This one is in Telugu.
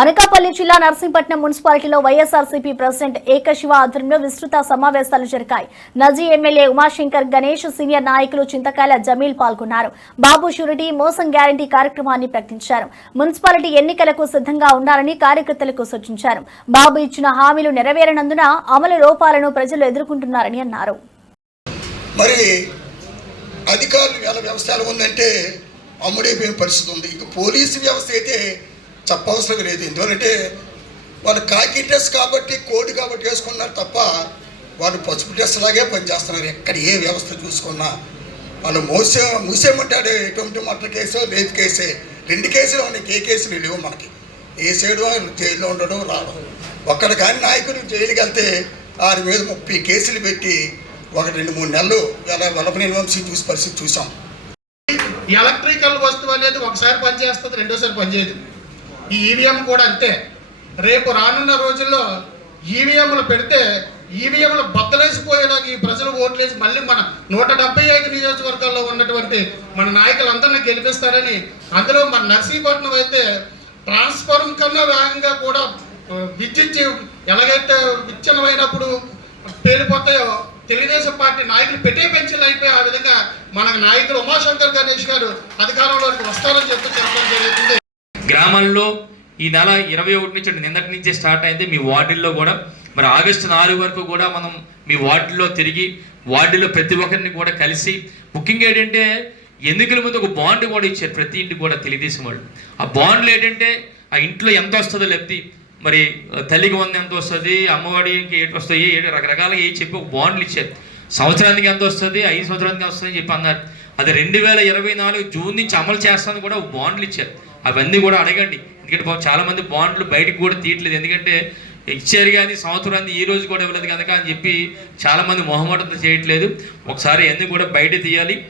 అనకాపల్లి జిల్లా నర్సింపట్నం మున్సిపాలిటీలో వైఎస్ఆర్సీపీ ప్రెసిడెంట్ ఏకశివ ఆధ్వర్యంలో విస్తృత సమావేశాలు జరిగాయి. నజీ ఎమ్మెల్యే ఉమాశంకర్ గణేష్ సీనియర్ నాయకులు చింతకాయల జమీల్ పాల్గొన్నారు. బాబు షూరిటీ మోసం గ్యారంటీ కార్యక్రమాన్ని ప్రకటించారు. మున్సిపాలిటీ ఎన్నికలకు సిద్ధంగా ఉండాలని కార్యకర్తలకు సూచించారు. బాబు ఇచ్చిన హామీలు నెరవేరనందున అమలు లోపాలను ప్రజలు ఎదుర్కొంటున్నారని అన్నారు. మరి అధికారులు ఎలా ఉందంటే అమ్ముడైపోయిన పరిస్థితి ఉంది. ఇక పోలీసు వ్యవస్థ అయితే చెప్పవసరం లేదు. ఎందుకంటే వాళ్ళు కాకి డ్రెస్ కాబట్టి కోడి కాబట్టి వేసుకున్నారు తప్ప వాళ్ళు పసుపు డ్రెస్ లాగే పనిచేస్తున్నారు. ఎక్కడ ఏ వ్యవస్థ చూసుకున్నా. వాళ్ళు మోసే మూసేమంటాడు ఎటువంటి మట్ల కేసో లేదు కేసే. రెండు కేసులు ఉన్నాయి. ఏ కేసులు లేవు మనకి. ఏ సైడు జైల్లో ఉండడం రావడం. ఒక్కడ కానీ నాయకులు జైలుకి వెళ్తే వారి మీద ముప్పై కేసులు పెట్టి ఒక రెండు మూడు నెలలు ఎలా వెలపని వంశీ చూసి పరిస్థితి చూసాం. ఎలక్ట్రికల్ వస్తువు అనేది ఒకసారి పనిచేస్తుంది రెండోసారి పనిచేయదు. ఈ ఈవీఎం కూడా అంతే. రేపు రానున్న రోజుల్లో ఈవీఎంలు పెడితే ఈవీఎంలు బద్దలేసిపోయేలాగా ఈ ప్రజలు ఓట్లేసి మళ్ళీ మన నూట డెబ్బై ఐదు నియోజకవర్గాల్లో ఉన్నటువంటి మన నాయకులందరినీ గెలిపిస్తారని అందులో మన నర్సీపట్నం అయితే ట్రాన్స్ఫార్మ్ కన్నా వేగంగా కూడా విద్యుత్ ఎలాగైతే విచ్ఛిన్నమైనప్పుడు పేలిపోతాయో తెలుగుదేశం పార్టీ నాయకులు పెట్టే పెన్షన్లు అయిపోయి ఆ విధంగా మన నాయకులు ఉమాశంకర్ గణేష్ గారు అధికారంలోకి వస్తారని చెప్పి చెప్పడం జరుగుతుంది. గ్రామాల్లో ఈ నెల ఇరవై ఒకటి నుంచి నిన్నటి నుంచే స్టార్ట్ అయింది. మీ వార్డుల్లో కూడా మరి ఆగస్టు నాలుగు వరకు కూడా మనం మీ వార్డుల్లో తిరిగి వార్డులో ప్రతి ఒక్కరిని కూడా కలిసి ముఖ్యంగా ఏంటంటే ఎన్నికల ముందు ఒక బాండ్ కూడా ఇచ్చారు ప్రతి ఇంటికి కూడా తెలుగుదేశం వాళ్ళు. ఆ బాండ్లు ఏంటంటే ఆ ఇంట్లో ఎంత వస్తుందో లబ్ధి మరి తల్లికి వంద ఎంత వస్తుంది అమ్మవాడికి ఏంటి వస్తాయి ఏంటి రకరకాలుగా ఏ చెప్పి ఒక బాండ్లు ఇచ్చారు. సంవత్సరానికి ఎంత వస్తుంది ఐదు సంవత్సరానికి వస్తుంది అని చెప్పి అన్నారు. అది రెండు వేల ఇరవై నాలుగు జూన్ నుంచి అమలు చేస్తాను కూడా ఒక బాండ్లు ఇచ్చారు. అవన్నీ కూడా అడగండి. ఎందుకంటే చాలామంది చాలా మంది బాండ్లు బయటకు కూడా తీయట్లేదు. ఎందుకంటే ఇచ్చారు కానీ సంవత్సరాన్ని ఈ రోజు కూడా ఇవ్వలేదు కనుక అని చెప్పి చాలామంది మొహమాటంతో చేయట్లేదు. ఒకసారి అన్ని కూడా బయట తీయాలి.